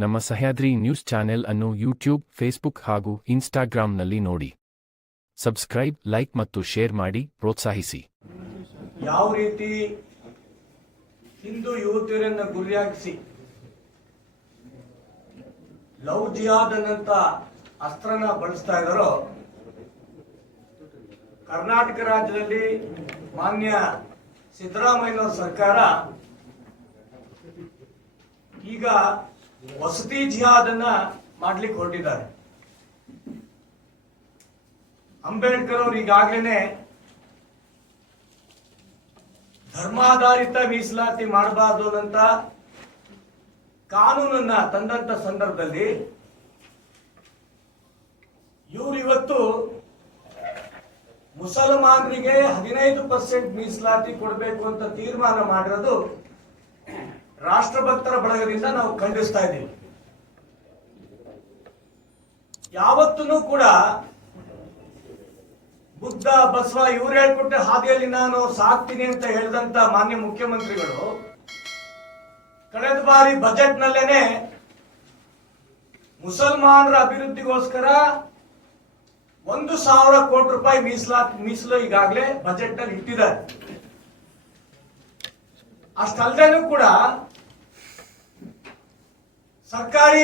ನಮ್ಮ Sahyadri news channel ಅನ್ನು YouTube, Facebook ಹಾಗೂ ಇನ್ಸ್ಟಾಗ್ರಾಂನಲ್ಲಿ ನೋಡಿ. ಸಬ್ಸ್ಕ್ರೈಬ್, ಲೈಕ್ ಮತ್ತು ಶೇರ್ ಮಾಡಿ ಪ್ರೋತ್ಸಾಹಿಸಿ. ಯಾವ ರೀತಿ ಹಿಂದೂ ಯುವತಿಯರನ್ನು ಗುರಿಯಾಗಿಸಿ ಲವ್ ಜಿಹಾದ್ ಅನ್ನಂತ ಅಸ್ತ್ರನ ಬಳಸ್ತಾ ಇದ್ದಾರೋ, ಕರ್ನಾಟಕ ರಾಜ್ಯದಲ್ಲಿ ಮಾನ್ಯ ಸಿದ್ದರಾಮಯ್ಯನವರ ಸರ್ಕಾರ ಈಗ ವಸತಿ ಜಿಹಾದ್ ಅನ್ನ ಮಾಡ್ಲಿಕ್ಕೆ ಹೊರಟಿದ್ದಾರೆ. ಅಂಬೇಡ್ಕರ್ ಅವರು ಈಗಾಗಲೇ ಧರ್ಮಾಧಾರಿತ ಮೀಸಲಾತಿ ಮಾಡಬಾರದು ಅಂತ ಕಾನೂನನ್ನ ತಂದಂತ ಸಂದರ್ಭದಲ್ಲಿ ಇವರು ಇವತ್ತು ಮುಸಲ್ಮಾನರಿಗೆ 15% ಮೀಸಲಾತಿ ಕೊಡಬೇಕು ಅಂತ ತೀರ್ಮಾನ ಮಾಡಿರೋದು ರಾಷ್ಟ್ರಭಕ್ತರ ಬಳಗದಿಂದ ನಾವು ಖಂಡಿಸ್ತಾ ಇದ್ದೀವಿ. ಯಾವತ್ತೂ ಕೂಡ ಬುದ್ಧ, ಬಸವ ಇವ್ರು ಹೇಳ್ಕೊಟ್ಟ ಹಾದಿಯಲ್ಲಿ ನಾನು ಸಾಕ್ತೀನಿ ಅಂತ ಹೇಳಿದಂತ ಮಾನ್ಯ ಮುಖ್ಯಮಂತ್ರಿಗಳು ಕಳೆದ ಬಾರಿ ಬಜೆಟ್ ನಲ್ಲೇನೆ ಮುಸಲ್ಮಾನರ ಅಭಿವೃದ್ಧಿಗೋಸ್ಕರ 1,000 ಕೋಟಿ ರೂಪಾಯಿ ಮೀಸಲು ಈಗಾಗಲೇ ಬಜೆಟ್ ನಲ್ಲಿ ಇಟ್ಟಿದ್ದಾರೆ. ಅಷ್ಟಲ್ಲದೇನೂ ಕೂಡ ಸರ್ಕಾರಿ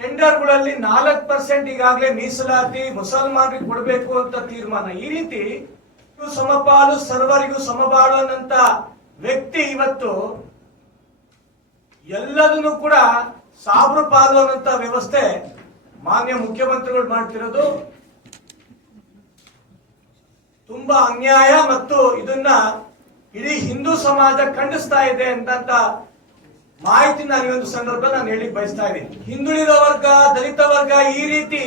ಟೆಂಡರ್ಗಳಲ್ಲಿ 4% ಈಗಾಗಲೇ ಮೀಸಲಾತಿ ಮುಸಲ್ಮಾನರಿಗೆ ಕೊಡಬೇಕು ಅಂತ ತೀರ್ಮಾನ. ಈ ರೀತಿ ಸಮಪಾಲು ಸರ್ವರಿಗೂ ಸಮಬಾಳು ಅನ್ನಂತ ವ್ಯಕ್ತಿ ಇವತ್ತು ಎಲ್ಲದನ್ನು ಕೂಡ ಸಾವಿರ ಪಾಲು ಅನ್ನಂತ ವ್ಯವಸ್ಥೆ ಮಾನ್ಯ ಮುಖ್ಯಮಂತ್ರಿಗಳು ಮಾಡ್ತಿರೋದು ತುಂಬಾ ಅನ್ಯಾಯ ಮತ್ತು ಇದನ್ನ ಇಡೀ ಹಿಂದೂ ಸಮಾಜ ಖಂಡಿಸ್ತಾ ಇದೆ ಅಂತ ಮಾಹಿತಿ ನಾನು ಈ ಒಂದು ಸಂದರ್ಭ ನಾನು ಹೇಳಿ ಬಯಸ್ತಾ ಇದ್ದೀನಿ. ಹಿಂದುಳಿದ ವರ್ಗ, ದಲಿತ ವರ್ಗ ಈ ರೀತಿ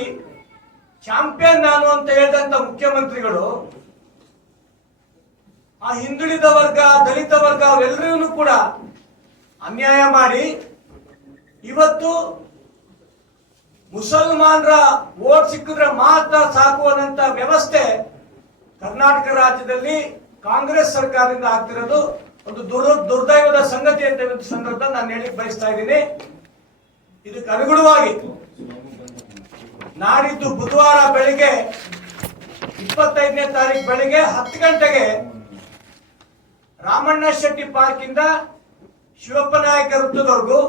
ಚಾಂಪಿಯನ್ ನಾನು ಅಂತ ಹೇಳಿದಂತ ಮುಖ್ಯಮಂತ್ರಿಗಳು ಆ ಹಿಂದುಳಿದ ವರ್ಗ, ದಲಿತ ವರ್ಗ ಅವರೆಲ್ಲರೂ ಕೂಡ ಅನ್ಯಾಯ ಮಾಡಿ ಇವತ್ತು ಮುಸಲ್ಮಾನರ ವೋಟ್ ಸಿಕ್ಕಿದ್ರೆ ಮಾತ್ರ ಸಾಕುವಂತ ವ್ಯವಸ್ಥೆ ಕರ್ನಾಟಕ ರಾಜ್ಯದಲ್ಲಿ ಕಾಂಗ್ರೆಸ್ ಸರ್ಕಾರದಿಂದ ಆಗ್ತಿರೋದು ಒಂದು ದುರ್ದೈವದ ಸಂಗತಿ ಅಂತ ಸಂದರ್ಭ ನಾನು ಹೇಳಿ ಬಯಸ್ತಾ ಇದ್ದೀನಿ. ಇದಕ್ಕೆ ಅನುಗುಣವಾಗಿ ನಾಡಿದ್ದು ಬುಧವಾರ ಬೆಳಿಗ್ಗೆ 25ನೇ ತಾರೀಕು ಬೆಳಿಗ್ಗೆ 10 ಗಂಟೆಗೆ ರಾಮಣ್ಣ ಶೆಟ್ಟಿ ಪಾರ್ಕ್ ಇಂದ ಶಿವಪ್ಪ ನಾಯಕ ವೃತ್ತದವರೆಗೂ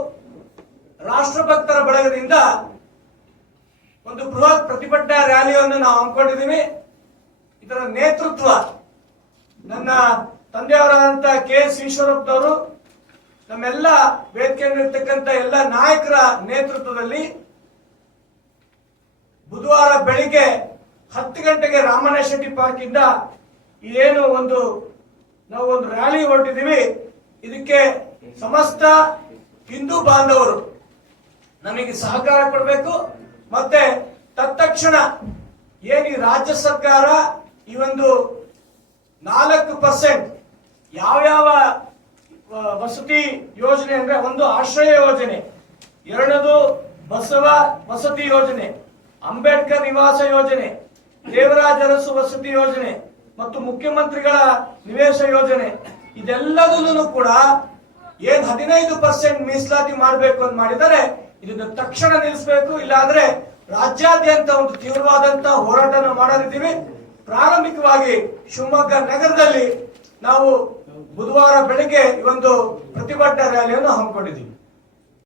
ರಾಷ್ಟ್ರಭಕ್ತರ ಬಳಗದಿಂದ ಒಂದು ಬೃಹತ್ ಪ್ರತಿಭಟನಾ ರ್ಯಾಲಿಯನ್ನು ನಾವು ಹಮ್ಮಿಕೊಂಡಿದ್ದೀವಿ. ಇದರ ನೇತೃತ್ವ ನನ್ನ ತಂದೆಯವರಾದಂತ KS ಈಶ್ವರಪ್ಪನವರು, ನಮ್ಮೆಲ್ಲ ವೇದಿಕೆಯಲ್ಲಿರ್ತಕ್ಕಂಥ ಎಲ್ಲ ನಾಯಕರ ನೇತೃತ್ವದಲ್ಲಿ ಬುಧವಾರ ಬೆಳಿಗ್ಗೆ 10 ಗಂಟೆಗೆ ರಾಮಣ್ಣ ಶೆಟ್ಟಿ ಪಾರ್ಕ್ ಇಂದ ಏನು ನಾವು ಒಂದು ರ್ಯಾಲಿ ಹೊರಟಿದ್ದೀವಿ. ಇದಕ್ಕೆ ಸಮಸ್ತ ಹಿಂದೂ ಬಾಂಧವರು ನಮಗೆ ಸಹಕಾರ ಕೊಡಬೇಕು. ಮತ್ತೆ ತತ್ಕ್ಷಣ ಏನು ರಾಜ್ಯ ಸರ್ಕಾರ ಈ ಒಂದು 4% ಯಾವ್ಯಾವ ವಸತಿ ಯೋಜನೆ ಅಂದ್ರೆ, ಒಂದು ಆಶ್ರಯ ಯೋಜನೆ, ಎರಡನೇದು ಬಸವ ವಸತಿ ಯೋಜನೆ, ಅಂಬೇಡ್ಕರ್ ನಿವಾಸ ಯೋಜನೆ, ದೇವರಾಜ ಅರಸು ವಸತಿ ಯೋಜನೆ ಮತ್ತು ಮುಖ್ಯಮಂತ್ರಿಗಳ ನಿವೇಶ ಯೋಜನೆ, ಇದೆಲ್ಲದಲ್ಲೂ ಕೂಡ ಏನ್ 15% ಮೀಸಲಾತಿ ಮಾಡಬೇಕು ಅಂತ ಮಾಡಿದರೆ ಇದನ್ನ ತಕ್ಷಣ ನಿಲ್ಲಿಸಬೇಕು. ಇಲ್ಲಾಂದ್ರೆ ರಾಜ್ಯಾದ್ಯಂತ ಒಂದು ತೀವ್ರವಾದಂತ ಹೋರಾಟನ ಮಾಡಲಿದ್ದೀವಿ. ಪ್ರಾರಂಭಿಕವಾಗಿ ಶಿವಮೊಗ್ಗ ನಗರದಲ್ಲಿ ನಾವು ಬುಧವಾರ ಬೆಳಿಗ್ಗೆ ಈ ಒಂದು ಪ್ರತಿಭಟನಾ ರ್ಯಾಲಿಯನ್ನು ಹಮ್ಮಿಕೊಂಡಿದ್ದೀವಿ.